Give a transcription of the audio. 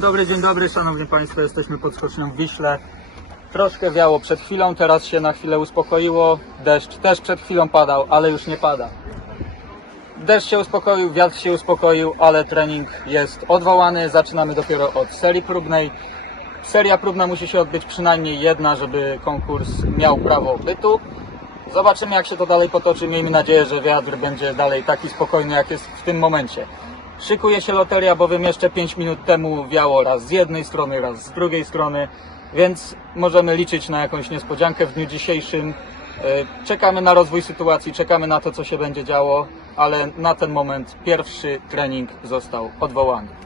dobry, dzień dobry, szanowni państwo, jesteśmy pod skocznią w Wiśle. Troszkę wiało przed chwilą, teraz się na chwilę uspokoiło. Deszcz też przed chwilą padał, ale już nie pada. Deszcz się uspokoił, wiatr się uspokoił, ale trening jest odwołany. Zaczynamy dopiero od serii próbnej. Seria próbna musi się odbyć przynajmniej jedna, żeby konkurs miał prawo bytu. Zobaczymy, jak się to dalej potoczy. Miejmy nadzieję, że wiatr będzie dalej taki spokojny, jak jest w tym momencie. Szykuje się loteria, bowiem jeszcze 5 minut temu wiało raz z jednej strony, raz z drugiej strony, więc możemy liczyć na jakąś niespodziankę w dniu dzisiejszym. E, Czekamy na rozwój sytuacji, czekamy na to, co się będzie działo, ale na ten moment pierwszy trening został odwołany.